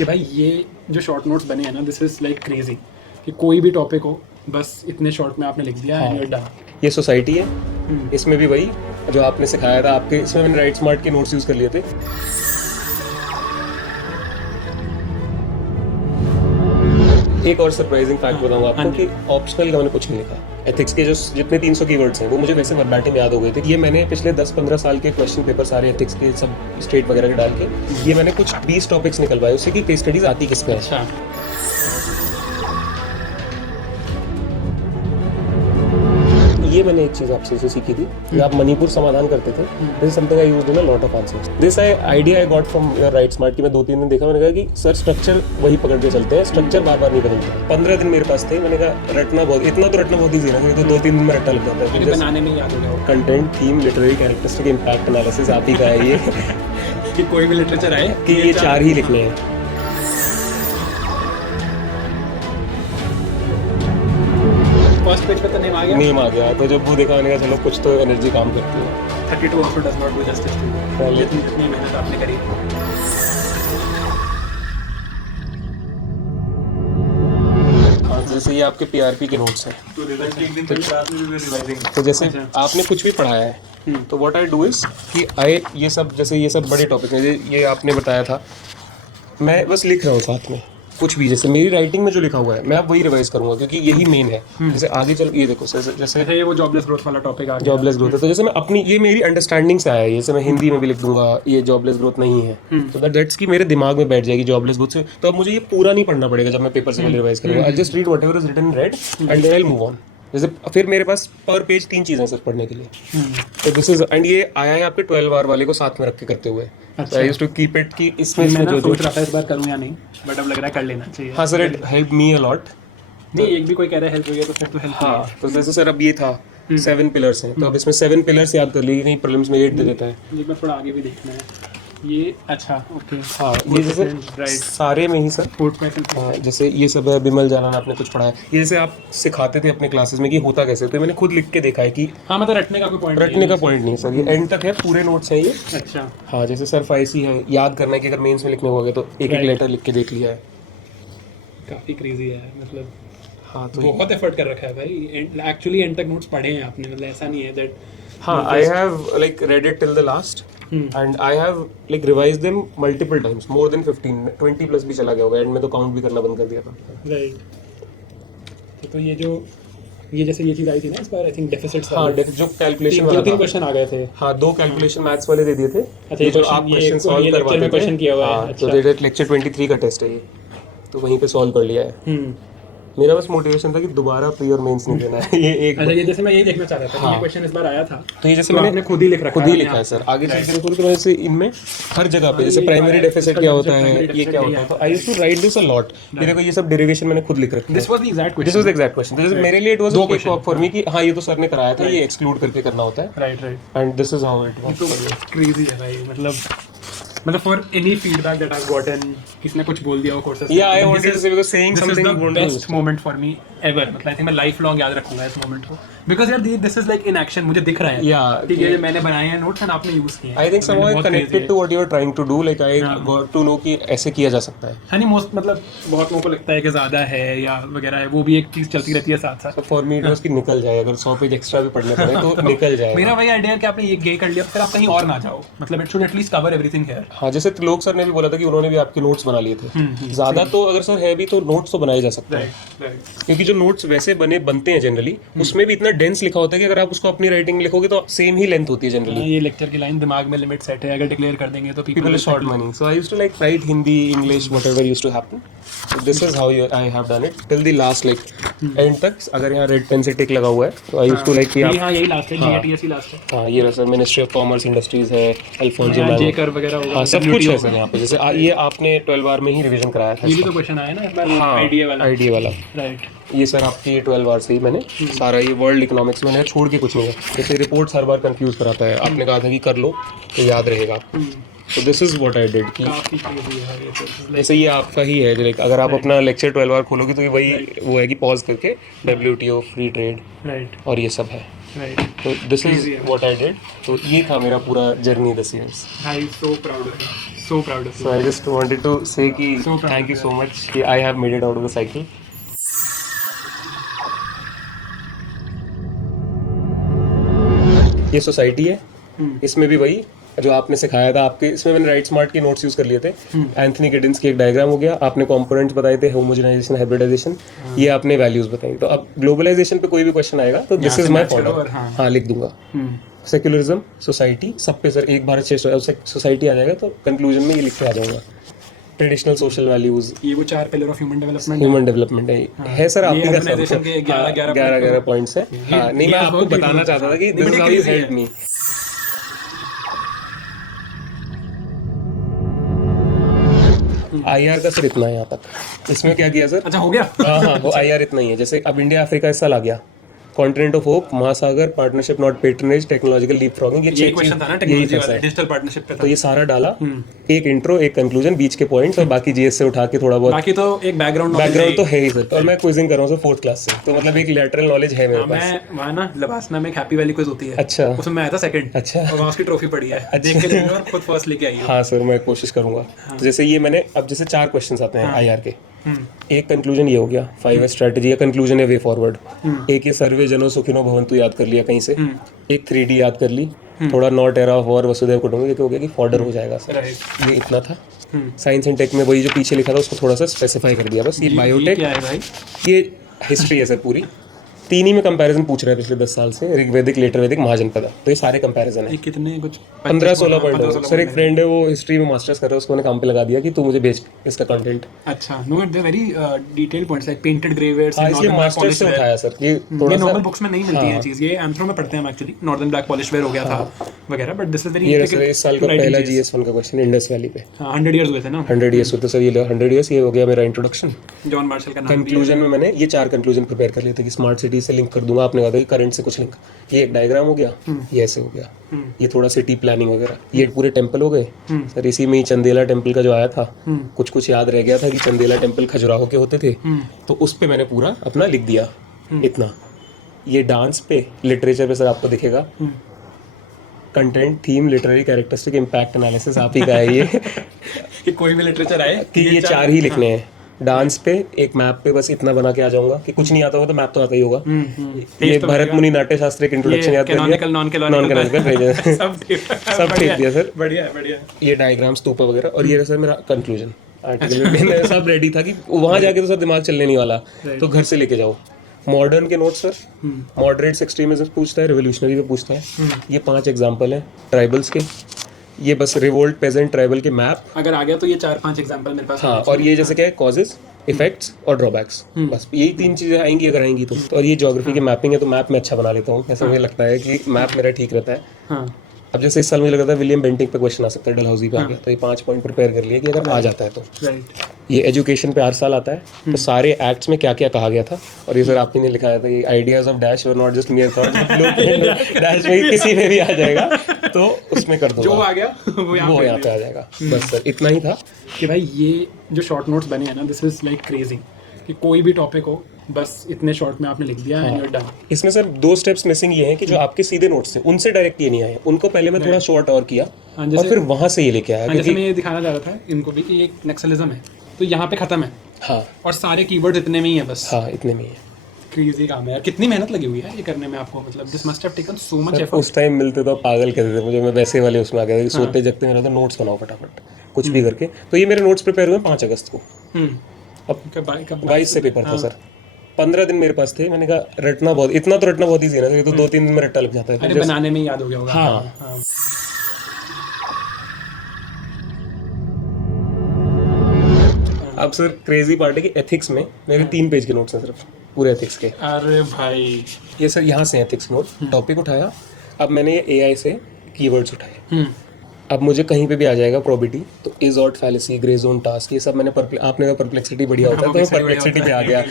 कि भाई ये जो शॉर्ट नोट्स बने हैं ना, दिस इज़ लाइक क्रेजी कि कोई भी टॉपिक हो बस इतने शॉर्ट में आपने लिख दिया एंड यू आर डन। ये सोसाइटी है, इसमें भी वही जो आपने सिखाया था आपके, इसमें मैंने राइट स्मार्ट के नोट्स यूज़ कर लिए थे। एक और सरप्राइजिंग फैक्ट बताऊंगा आपको कि ऑप्शनल का मैंने कुछ नहीं लिखा। एथिक्स के जो जितने 300 कीवर्ड्स हैं वो मुझे वैसे वर्बैटिम याद हो गए थे। ये मैंने पिछले 10-15 साल के क्वेश्चन पेपर सारे एथिक्स के सब स्टेट वगैरह के डाल के ये मैंने कुछ 20 टॉपिक्स निकलवाए उससे कि केस स्टडीज आती किस पे है। अच्छा, ये मैंने एक चीज आपसे सीखी थी कि आप मणिपुर समाधान करते थे। This is something I used in a lot of answers. This idea I got from your right smart की मैं 2-3 दिन देखा, मैंने कहा कि सर स्ट्रक्चर वही पकड़ के चलते हैं, स्ट्रक्चर बार बार नहीं बदलते। 15 दिन मेरे पास थे, मैंने कहा रटना बहुत, इतना तो रटना बहुत ईजी है, तो 2-3 दिन में रट्टा लग जाता है। बनाने में याद हो गया content, theme, literary, characteristic, impact analysis आप ही का है ये कि कोई भी लिटरेचर आए कि ये 4 ही लिखने हैं। फर्स्ट पेज पे तो नेम आ गया, नेम आ गया तो जब वो देखा मैंने कहा चलो कुछ तो एनर्जी काम करती है। 32 also does not do justice to पहले- इतनी मेहनत आपने करी। हाँ, जैसे ये आपके पीआरपी के नोट्स हैं, तो रिजल्ट एक दिन पहले रात में रिवाइजिंग। तो जैसे आपने कुछ भी पढ़ाया है तो व्हाट आई डू इज कि ये सब जैसे ये सब बड़े टॉपिक हैं, ये आपने बताया था, मैं बस लिख रहा हूँ साथ में कुछ भी, जैसे मेरी राइटिंग में जो लिखा हुआ है मैं अब वही रिवाइज करूंगा क्योंकि यही मेन है। जैसे आगे चल ये देखो जैसे ये वो जॉबलेस ग्रोथ वाला टॉपिक आ गया। जॉबलेस ग्रोथ है, तो जैसे मैं अपनी ये मेरी अंडरस्टैंडिंग से आया है, जैसे मैं हिंदी में भी लिख दूंगा ये जॉबलेस ग्रोथ नहीं है, तो दैट्स की मेरे दिमाग में बैठ जाएगी जॉबलेस ग्रोथ से। तो अब मुझे ये पूरा नहीं पढ़ना पड़ेगा जब मैं पेपर से पहले रिवाइज करूंगा। I just read whatever is written in red and then I will move on. जैसे फिर मेरे पास पर पेज 3 चीज़ें सिर्फ पढ़ने के लिए। तो दिस इज एंड ये आया है आपके 12 आवर वाले को साथ में रख के करते हुए। I used to keep it कि इसमें मैं जो सोच रहा था इस बार करूँ या नहीं, बट अब लग रहा है कर लेना चाहिए। हाँ sir, it help me a lot. नहीं, एक भी कोई कह रहा है हेल्प हो गया तो फिर तो हेल्प। हाँ, तो जैसे सर अब ये था 7 पिलर्स हैं, तो अब इसमें 7 पिलर्स याद कर लिए, कहीं प्रीलिम्स में 8 दे देता है। एक बार थोड़ा आगे भी देखना है ये। अच्छा, ओके। हाँ, ये जैसे राइट, सारे में ही सर। Fourth question. हाँ, जैसे ये सब है, बिमल जालान आपने कुछ पढ़ाया, ये जैसे आप सिखाते थे अपने क्लासेस में कि होता कैसे, तो मैंने खुद लिख के देखा है कि हाँ, मतलब रटने का कोई पॉइंट रटने का पॉइंट नहीं है सर, ये एंड तक है, पूरे नोट्स हैं ये। अच्छा, हाँ, जैसे सर फाइसी है, याद करना है कि अगर मेंस में लिखने हो गए तो एक एक लेटर लिख के देख लिया है। काफ़ी क्रेजी है, मतलब हाँ, तो बहुत एफर्ट कर रखा है भाई। एक्चुअली एंड तक नोट्स पढ़े हैं आपने, मतलब ऐसा नहीं है दैट। हाँ, I have like read it till the last and I have like revise them multiple times, more than 15-20 plus भी चला गया होगा, एंड में तो काउंट भी करना बंद कर दिया था। राइट। तो ये जैसे ये चीज़ आई थी ना इस बार, आई थिंक डेफिसिट्स। हाँ, जो कैलकुलेशन वाला 3 था, क्वेश्चन आ गए थे। हाँ 2 कैलकुलेशन मैथ्स वाले दे दिए थे। अच्छा, ये जो question- आप ये क्वेश्चन ये सॉल्व lecture करवाते में थे। question किया हुआ है। हाँ, अच्छा। तो डेट लेक्चर 23 का टेस्ट है ये, तो वहीं पे सॉल्व कर लिया है। मेरा बस मोटिवेशन था कि दोबारा प्री और मेंस नहीं देना है ये एक। अच्छा, ये जैसे मैं यही देखना चाह रहा था कि ये क्वेश्चन इस बार आया था, तो ये जैसे तो मैंने आपने खुद ही लिख रखा खुद ही है लिखा है सर। आगे चलते देखो तो वैसे इनमें हर जगह पे जैसे ये प्राइमरी है, डेफिसिट इसका क्या जो होता है, primary ये deficit क्या यही होता है, तो आता I used to write this a lot. मेरे को ये सब डेरिवेशन मैंने खुद लिख रखा है। This was the exact this question. Was the exact question. तो जैसे मेरे लिए इट वाज दो ओके question। फॉर मी कि हाँ ये तो सर ने कराया था, ये एक्सक्लूड करके करना होता है, right. And this is how it तो क्रेजी है भाई, मतलब for any feedback that I gotten, किसी ने कुछ बोल दिया हो कोर्सेस। या आई वांटेड टू से because saying this is something the best moment for me ever. मतलब आई थिंक मैं लाइफ लॉन्ग याद रखूंगा इस मोमेंट को, बिकॉज यार this is like in action, मुझे दिख रहा है। Yeah, ठीक है, मैंने बनाए हैं नोट्स एंड आपने यूज किए हैं। आई थिंक तो समहाउ बहुत connected crazy to what you are trying to do, like I got to know कि ऐसे किया जा सकता है। है नहीं मोस्ट, मतलब बहुत लोगों को लगता है कि ज़्यादा है या वगैरह है, वो भी एक चीज़ चलती रहती है साथ साथ। तो फॉर मी इट वाज कि निकल जाए, अगर 100 पेज एक्स्ट्रा भी पढ़ने पड़े तो निकल जाए। मेरा वही आइडिया है कि आपने ये कर लिया फिर आप कहीं और ना जाओ, मतलब it should at least cover everything here. हाँ, जैसे लोग सर ने भी बोला था कि उन्होंने भी आपके नोट्स बना लिए थे। ज्यादा तो अगर सर है भी तो नोट्स तो बनाए जा सकते हैं, क्योंकि जो नोट्स वैसे बनते हैं जनरली उसमें भी इतना डेंस लिखा होता है कि अगर आप उसको अपनी राइटिंग में लिखोगे तो सेम ही लेंथ होती है जनरली। ये लेक्चर की लाइन दिमाग में लिमिट सेट है, अगर डिक्लेयर कर देंगे तो People are short money, so I used to like write Hindi, English, whatever used to happen. So this is how I have done it till the last like end तक। अगर यहाँ red pen से टिक लगा हुआ है तो I used to like कि आप हाँ यही लास्ट है, जीएटीएस ही लास्ट है। हाँ ये रहा sir, ministry of commerce industries है, अल्फोंसो मैंगो, जेकर वगैरह होगा। हाँ सब कुछ है सर यहाँ पे। जैसे ये आपने 12 बार में ही रिवीजन कराया था ये भी इसका। तो क्वेश्चन आया ना इस बार, हाँ, आईडीए वाला। आईडीए वाला, राइट। ये सर आपकी 12 बार से ही मैंने सारा ये वर्ल्ड इकोनॉमिक्स में छोड़ के कुछ नहीं है। जैसे रिपोर्ट्स हर बार कंफ्यूज कराता है, आपने कहा था कि कर लो तो याद रहेगा। तो this is what I did कि काफी क्रेजी है ये तो। जैसे ये आपका ही है, लाइक अगर आप अपना लेक्चर 12 बार खोलोगे तो ये वही वो है कि पॉज करके WTO, फ्री ट्रेड राइट। और ये सब है। राइट तो दिस इज Crazy है। What I did. तो ये था मेरा पूरा जर्नी 10 years. भाई so proud of you, so proud of So I just wanted to say कि So proud thank of you so much कि I have made it out of the cycle. ये society है, इसमें भी वही जो आपने सिखाया था आपके, इसमें मैंने राइट स्मार्ट के नोट्स यूज कर लिए थे. एंथनी गिडिंस की एक डायग्राम हो गया, आपने कंपोनेंट्स बताए थे, होमोजेनाइजेशन, हाइब्रिडाइजेशन, ये आपने वैल्यूज बताई. तो अब ग्लोबलाइजेशन पे कोई भी क्वेश्चन आएगा तो दिस इज माय फॉलो. हाँ लिख दूंगा. सेक्युलरिज्म, सोसाइटी, सब पे सर एक भारत श्रेष्ठ सोसाइटी आ जाएगा तो कंक्लूजन में ये लिख के आ जाऊंगा. ट्रेडिशनल सोशल वैल्यूज, ये वो 4 पिलर ऑफ ह्यूमन डेवलपमेंट है सर. आप भी कर सकते हैं. 11 पॉइंट्स है. हाँ नहीं, मैं आपको बताना चाहता था कि this is how you help me. IR का सर इतना है यहाँ तक. इसमें क्या किया सर? अच्छा हो गया. हाँ वो IR इतना ही है. जैसे अब इंडिया अफ्रीका हिस्सा ला गया, कॉन्टिनेंट ऑफ होप, महासागर, partnership not patronage, technological leapfrogging, ये ये क्वेश्चन था ना टेक्नोलॉजी वाला, डिजिटल पार्टनरशिप पे तो था. ये सारा डाला. एक इंट्रो, एक कंक्लूजन, बीच के पॉइंट्स और बाकी GS से उठा के थोड़ा बहुत. बाकी तो एक बैकग्राउंड तो है ही सर. और मैं क्विजिंग कर रहा हूँ सर 4th क्लास से, तो मतलब एक लैटरल नॉलेज है मेरे पास. मैं वहाँ ना लबासना में एक हैप्पी वैली क्विज होती है. अच्छा. उसमें मैं आया था सेकंड. अच्छा. और वहाँ उसकी ट्रॉफी पड़ी है. देख के लेंगे और खुद फर्स्ट लेके आई. हाँ सर मैं कोशिश करूंगा. तो जैसे ये मैंने अब जैसे 4 क्वेश्चंस आते हैं IR के. एक कंक्लूजन ये हो गया, 5 स्ट्रेटजी या कंक्लूजन है वे फॉरवर्ड. एक ये सर्वे जनो सुखिनो भवंतु याद कर लिया कहीं से. एक 3D याद कर ली. थोड़ा not era of war Vasudhaiva Kutumbakam, ये तो हो गया कि फॉर्डर हो जाएगा सर. ये इतना था. साइंस एंड टेक में वही जो पीछे लिखा था उसको थोड़ा सा स्पेसिफाई कर दिया बस. ये बायोटेक, क्या है भाई? ये हिस्ट्री है सर पूरी. 3 ही में कंपैरिजन पूछ रहे हैं पिछले 10 साल से, ऋग्वेदिक, लेटर वैदिक, महाजनपदा. तो ये सारे कंपैरिजन है. ये कितने कुछ 15-16 पॉइंट. सर एक फ्रेंड है वो हिस्ट्री में मास्टर्स कर रहा है, उसको मैंने काम पे लगा दिया कि तू मुझे भेज इसका कंटेंट. अच्छा. No they very detailed points like painted gravers. हाँ इसलिए मास्टर्स से उठाया सर. ये थोड़ा सा नॉर्मल बुक्स में नहीं मिलती है चीज. ये एंथ्रो में पढ़ते हैं हम actually. Northern black polish ware हो गया था वगैरह, बट दिस इज वेरी. ये सर इस साल का पहला GS1 का क्वेश्चन इंडस वैली पे. 100 इयर्स हुए थे ना. 100 years होते सर. ये 100 years ये हो गया मेरा इंट्रोडक्शन. जॉन मार्शल का नाम. कंक्लूजन में मैंने ये 4 कंक्लूजन प्रिपेयर कर लिए थे कि स्मार्ट सिटी से लिंक कर दूंगा. आपने कहा था कि करंट से कुछ लिंक. ये एक डायग्राम हो गया, ये ऐसे हो गया. ये थोड़ा सिटी प्लानिंग वगैरह. ये पूरे टेंपल हो गए सर. इसी में ही चंदेला टेंपल का जो आया था, कुछ याद रह गया था कि चंदेला टेंपल खजुराहो के होते थे, तो उस पे मैंने पूरा अपना लिख दिया इतना. ये डांस पे, लिटरेचर पे सर आपको दिखेगा content, theme, literary, characteristic, impact analysis आप ही का है ये. कि कोई भी लिटरेचर आए कि ये 4 ही लिखने हैं. डांस पे एक मैप पे बस इतना बना के आ जाऊंगा कि कुछ नहीं आता होगा तो मैप तो आता ही होगा. ये भरत मुनि नाट्य शास्त्र एक इंट्रोडक्शन याद कर लिया. नॉन कैनोनिकल सब ठीक दिया सर. बढ़िया बढ़िया. ये डायग्राम, स्तूप वगैरह. और ये सर मेरा कंक्लूजन आर्टिकल सब रेडी था कि वहां जाके तो सर दिमाग चलने नहीं वाला, तो घर से लेके जाओ. मॉडर्न के नोट्स सर, मॉडरेट एक्सट्रीमिज्म पूछता है, रिवोल्यूशनरी पे पूछता है. ये 5 एग्जांपल हैं ट्राइबल्स के. ये बस रिवोल्ट, पेजेंट, ट्राइबल के मैप. अगर आ गया तो ये 4-5 एग्जांपल मेरे पास. हाँ. और ये जैसे क्या है, कॉजेज, इफेक्ट्स और ड्रॉबैक्स. बस यही 3 चीजें आएंगी अगर आएंगी तो. और ये ज्योग्राफी की मैपिंग है, तो मैप मैं अच्छा बना लेता हूँ. ऐसा मुझे लगता है कि मैप मेरा ठीक रहता है. हाँ. अब जैसे इस साल मुझे लगा था विलियम बेंटिंग पे क्वेश्चन आ सकता है, डलहौजी पे आ गया, तो ये 5 पॉइंट प्रिपेयर कर लिए कि अगर आ जाता है तो. राइट. ये एजुकेशन पे हर साल आता है, तो सारे एक्ट्स में क्या क्या कहा गया था. और ये सर आपने लिखाया था ये ideas of dash were not just मियर thoughts, dash में किसी में भी आ जाएगा तो उसमें कर दूंगा. जो आ गया वो यहाँ पे आ जाएगा. बस सर इतना ही था कि भाई ये जो शॉर्ट नोट्स बने हैं ना, दिस इज लाइक क्रेजी. कि कोई भी टॉपिक हो, बस इतने शॉर्ट में आपने लिख दिया एंड यू आर डन. इसमें सर 2 स्टेप्स मिसिंग ये हैं कि जो आपके सीधे नोट्स थे उनसे डायरेक्ट ये नहीं आए. उनको पहले मैं थोड़ा शॉर्ट और किया और फिर वहां से ये लेके आया. जैसे मैं ये दिखाना चाह रहा था इनको भी कि ये नक्सलिज्म है, तो यहाँ पे खत्म है. हाँ. और सारे कीवर्ड्स इतने में ही है बस. हाँ इतने में ही है. क्रेजी काम है यार. कितनी मेहनत लगी हुई है ये करने में आपको. मतलब this must have taken so much effort. उस टाइम मिलते तो पागल कहते थे मुझे. मैं वैसे वाले उसमें आ गया कि सोते जगते मेरा तो नोट्स बनाओ फटाफट कुछ भी करके. तो ये मेरे नोट्स प्रिपेयर हुए 5 अगस्त को. अब 22 से पेपर था सर. 15 दिन मेरे पास थे. मैंने कहा रटना बहुत, इतना तो रटना बहुत ईजी है ना. ये तो 2-3 दिन में रट्टा लग जाता है. अरे बनाने में याद हो गया होगा. हाँ. अब सर क्रेजी पार्ट है कि एथिक्स में मेरे 3 पेज के नोट्स हैं सिर्फ पूरे एथिक्स के. अरे भाई ये सर यहाँ से एथिक्स नोट. टॉपिक उठाया, अब मैंने ये AI से कीवर्ड्स उठाए. अब मुझे कहीं पे भी आ जाएगा प्रोबेबिलिटी, तो is ought fallacy, grey zone task, ये सब मैंने आपने कहा परप्लेक्सिटी बढ़िया होता है, तो मैं परप्लेक्सिटी पे आ गया.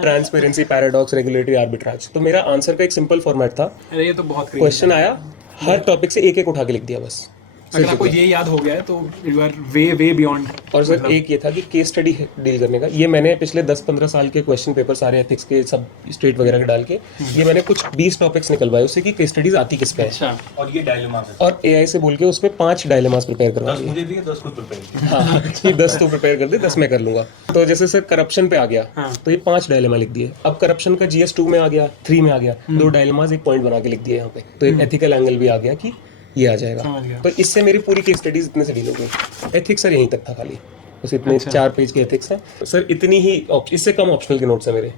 Transparency, paradox, regulatory arbitrage. तो मेरा आंसर का एक सिंपल फॉर्मेट था. अरे ये तो बहुत क्वेश्चन आया, हर टॉपिक से एक एक उठा के लिख दिया बस. अगर आपको ये याद हो गया है तो you are way way beyond. और सर एक ये था कि केस स्टडी डील करने का, ये मैंने पिछले 10-15 साल के क्वेश्चन पेपर सारे एथिक्स के सब स्टेट वगैरह के डाल के ये मैंने कुछ 20 टॉपिक्स निकलवाए उससे कि केस स्टडीज आती किस पे है। अच्छा, और ये डायलेमास है। और एआई से बोल के उसमें 5 डायलेमास प्रिपेयर करवा 10 दिए। मुझे दिए, 10 खुद प्रिपेयर हाँ कि 10 तो प्रिपेयर कर दे, 10 मैं कर लूंगा। तो जैसे सर करप्शन पे आ गया तो ये 5 डायलेमा लिख दिए। अब करप्शन का GS 2 में आ गया, 3 में आ गया, 2 डायलेमास एक पॉइंट बना के लिख दिए यहाँ पे। तो एक एथिकल एंगल भी आ गया कि ये आ जाएगा। समझ गया। तो इससे मेरी पूरी केस स्टडीज इतने से डील हो गई। एथिक्स सर यहीं तक था खाली, बस इतने 4 पेज के एथिक्स हैं सर। इतनी ही इससे कम ऑप्शनल के नोट्स हैं मेरे।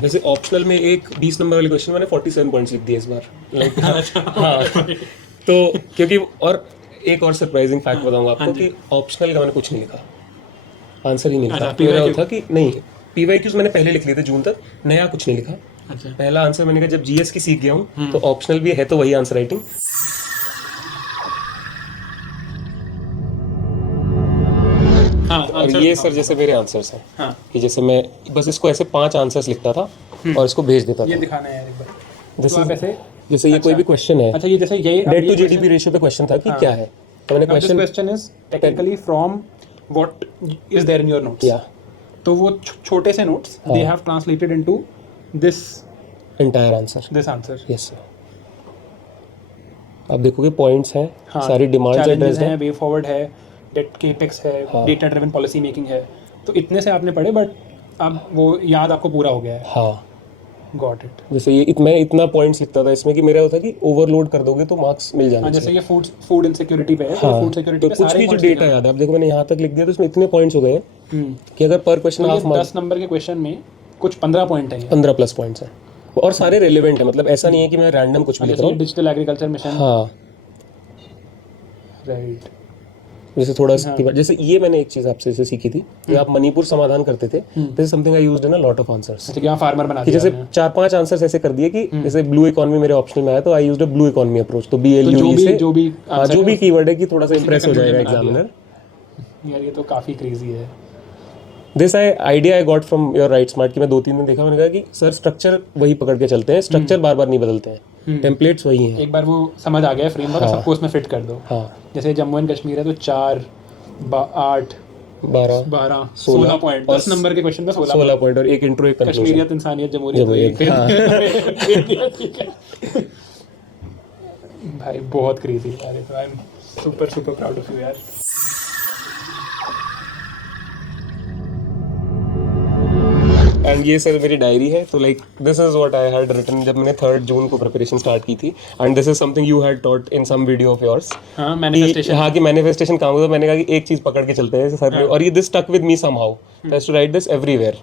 जैसे ऑप्शनल में एक 20 नंबर वाले क्वेश्चन मैंने 47 पॉइंट्स लिख दिए इस बार, लाइक हाँ। तो क्योंकि और एक और सरप्राइजिंग फैक्ट बताऊंगा आपको कि ऑप्शनल का मैंने कुछ नहीं लिखा, आंसर ही नहीं लिखा। मेरा था कि नहीं PYQs मैंने पहले लिख लिए थे जून तक, नया कुछ नहीं लिखा। अच्छा, पहला आंसर मैंने कहा जब GS की सीख गया हूँ तो ऑप्शनल भी है तो वही आंसर राइटिंग। हाँ और ये सर जैसे मेरे आंसर्स हैं हाँ, कि जैसे मैं बस इसको ऐसे 5 आंसर्स लिखता था और इसको भेज देता ये था। दिखाना है यार एक बार। जैसे तो आप ऐसे, जैसे ये कोई भी क्वेश्चन है, अच्छा ये जैसे ये डेट टू GDP रेशियो पे क्वेश्चन था कि क्या है, तो मैंने this question question is technically from what is there in your notes. किया तो वो छोटे से notes they have translated into this entire answer. Answer. Yes sir. आप देखोगे पॉइंट्स हैं, हाँ, सारी डिमांड्स challenges एड्रेस्ड हैं, हैं। वे फॉरवर्ड है, डेट केपेक्स है, डेटा ड्रिवन पॉलिसी मेकिंग है। तो इतने से आपने पढ़े बट अब वो याद आपको पूरा हो गया है। हाँ गॉट इट। जैसे ये मैं इतना पॉइंट्स लिखता था इसमें कि मेरा होता कि ओवरलोड कर दोगे तो मार्क्स मिल जाने हाँ, जैसे चाहिए। ये फूड इनसिक्योरिटी पे है, तो हाँ, फूड सिक्योरिटी तो पे कुछ सारे भी जो points डेटा याद है, अब देखो मैंने यहाँ तक लिख दिया तो इसमें इतने पॉइंट्स हो गए कि अगर पर क्वेश्चन तो हाफ ये 10 नंबर के क्वेश्चन में कुछ 15 पॉइंट हैं। 15+ पॉइंट्स हैं और सारे रेलेवेंट है, मतलब ऐसा नहीं है कि मैं रैंडम कुछ भी लिख रहा हूँ। डिजिटल एग्रीकल्चर मिशन, हाँ राइट। जैसे थोड़ा जैसे ये मैंने एक चीज आपसे जैसे सीखी थी कि आप मणिपुर समाधान करते थे, this is something I used in a lot of answers. अच्छा, यहाँ फार्मर बना कि दिया जैसे 4-5 आंसर्स ऐसे कर दिए कि जैसे ब्लू इकोनॉमी मेरे ऑप्शनल में आया तो I used a blue economy approach. तो BLUE से जो भी हाँ, जो भी कीवर्ड है कि थोड़ा सा इंप्रेस हो जाएगा एग्जामिनर। यार ये तो काफी क्रेजी है। This idea I got from your right smart कि मैं 2-3 दिन देखा, मैंने कहा कि सर स्ट्रक्चर वही पकड़ के चलते हैं, स्ट्रक्चर बार बार नहीं बदलते हैं, टेम्पलेट्स वही हैं। एक बार वो समझ आ गया फ्रेमवर्क, सबको उसमें फिट कर दो। हाँ जैसे जम्मू एंड कश्मीर है तो 4, 8, 12 12, 16 पॉइंट, 10 नंबर के क्वेश्चन पे 16 पॉइंट और एक इंट्रो एक कंक्लूजन। कश्मीरियत, इंसानियत, जमहूरियत। ठीक है भाई, बहुत क्रेजी है यार। I am super proud of you यार। एंड ये सर मेरी डायरी है, तो like this is what I had written जब मैंने 3 जून को प्रिपरेशन स्टार्ट की थी। And this is something you had taught in some video of yours. हाँ, मैनिफेस्टेशन। हाँ कि मैनिफेस्टेशन काम होता है। मैंने कहा कि एक चीज पकड़ के चलते हैं सर, और ये this stuck with me somehow, has to write this everywhere.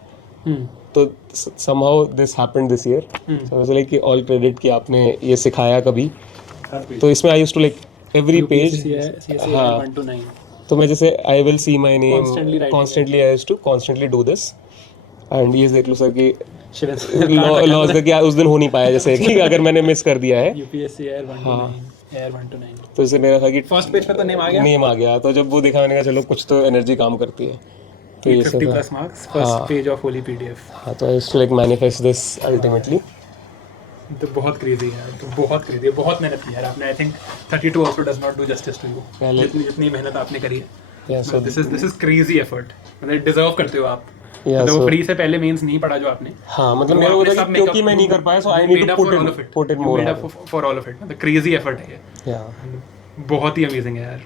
तो somehow this happened this year. So I like कि ऑल क्रेडिट कि आपने ये सिखाया कभी। तो इसमें I used to like every page, हाँ, 1 to 9। तो मैं जैसे I will see my name Constantly writing constantly, I used to constantly do this. And ये देख लो सर कि शिवन लॉस देखिए उस दिन हो नहीं पाया, जैसे कि अगर मैंने मिस कर दिया है UPSC air 1 to 9, air 1 to 9। तो इससे मेरा था कि फर्स्ट पेज पे तो नेम आ गया, नेम आ गया। तो जब वो देखा मैंने कहा चलो कुछ तो एनर्जी काम करती है। तो ये 50 सब plus marks, first page of holy PDF. हाँ, तो I used to like manifest this ultimately. तो बहुत क्रेजी है यार, तो बहुत क्रेजी है, बहुत मेहनत की है यार आपने। I think 32 also does not do justice to you, जितनी मेहनत आपने करी है। So this is crazy effort, मतलब डिजर्व करते हो आप। Yeah, मतलब वो so- प्री से पहले मेंस नहीं पढ़ा जो आपने। हाँ, मतलब मेरा वो था कि क्योंकि मैं नहीं कर पाया, so I need to put it more for all of it. मतलब क्रेजी एफर्ट है ये, या बहुत ही अमेजिंग है यार।